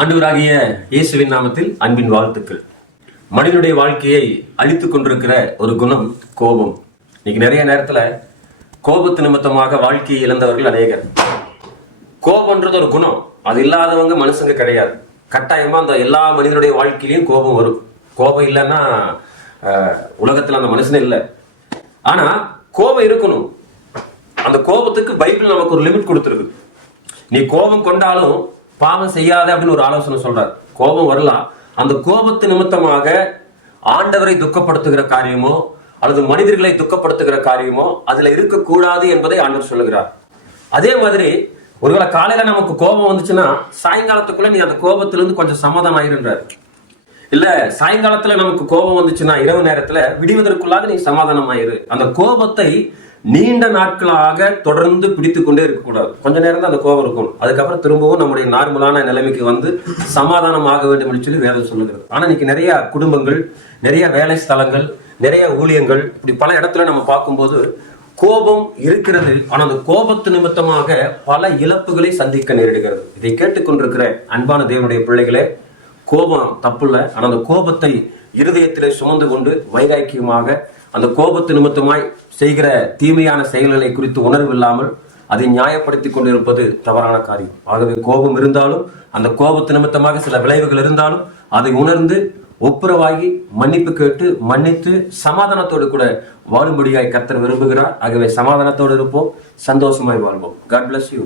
ஆண்டவராகிய இயேசுவின் நாமத்தில் அன்பின் வாழ்த்துக்கள். மனிதனுடைய வாழ்க்கையை அழித்துக் கொண்டிருக்கிற ஒரு குணம் கோபம். இன்னைக்கு நிறைய நேரத்துல கோபத்து நிமித்தமாக வாழ்க்கையை இழந்தவர்கள் அநேகர். கோபம்ன்றது ஒரு குணம், அது இல்லாதவங்க மனுஷங்க கிடையாது. கட்டாயமா அந்த எல்லா மனிதனுடைய வாழ்க்கையிலையும் கோபம் வரும். கோபம் இல்லைன்னா உலகத்துல அந்த மனுஷனே இல்லை. ஆனா கோபம் இருக்கணும். அந்த கோபத்துக்கு பைபிள் நமக்கு ஒரு லிமிட் கொடுத்துருக்கு. நீ கோபம் கொண்டாலும் பாவம் செய்யாத அப்படின்னு ஒரு ஆலோசனை சொல்றார். கோபம் வரலாம், அந்த கோபத்து நிமித்தமாக ஆண்டவரை துக்கப்படுத்துகிற காரியமோ அல்லது மனிதர்களை துக்கப்படுத்துகிற காரியமோ அதுல இருக்கக்கூடாது என்பதை ஆண்டவர் சொல்லுகிறார். அதே மாதிரி ஒருவேளை காலையில நமக்கு கோபம் வந்துச்சுன்னா சாயங்காலத்துக்குள்ள நீ அந்த கோபத்திலிருந்து கொஞ்சம் சமாதானம் ஆயிருன்றாரு. இல்ல சாயங்காலத்துல நமக்கு கோபம் வந்துச்சுன்னா இரவு நேரத்துல விடுவதற்குள்ளாக நீ சமாதானம் ஆயிரு. அந்த கோபத்தை நீண்ட நாட்களாக தொடர்ந்து பிடித்துக் கொண்டே இருக்கக்கூடாது. கொஞ்ச நேரம் தான் அந்த கோபம் இருக்கும். அதுக்கப்புறம் திரும்பவும் நம்முடைய நார்மலான நிலைமைக்கு வந்து சமாதானம் ஆக வேண்டும் என்று சொல்லி வேதம் சொல்லுகிறது. ஆனா இன்னைக்கு நிறைய குடும்பங்கள், நிறைய வேலை ஸ்தலங்கள், நிறைய ஊழியங்கள், இப்படி பல இடத்துல நம்ம பார்க்கும்போது கோபம் இருக்கிறது. ஆனா அந்த கோபத்து நிமித்தமாக பல இழப்புகளை சந்திக்க நேரிடுகிறது. இதை கேட்டுக்கொண்டிருக்கிற அன்பான தேவனுடைய பிள்ளைகளே, கோபம் தப்புள்ள, ஆனா அந்த கோபத்தை இருதயத்திலே சுமந்து கொண்டு வைராக்கியமாக அந்த கோபத்து நிமித்தமாய் செய்கிற தீமையான செயல்களை குறித்து உணர்வு இல்லாமல் அதை நியாயப்படுத்திக் கொண்டிருப்பது தவறான காரியம். ஆகவே கோபம் இருந்தாலும், அந்த கோபத்து நிமித்தமாக சில விளைவுகள் இருந்தாலும் அதை உணர்ந்து ஒப்புரவாகி மன்னிப்பு கேட்டு மன்னித்து சமாதானத்தோடு கூட வாழும்படியாய் கர்த்தர் விரும்புகிறார். ஆகவே சமாதானத்தோடு இருப்போம், சந்தோஷமாய் வாழ்வோம். God bless you.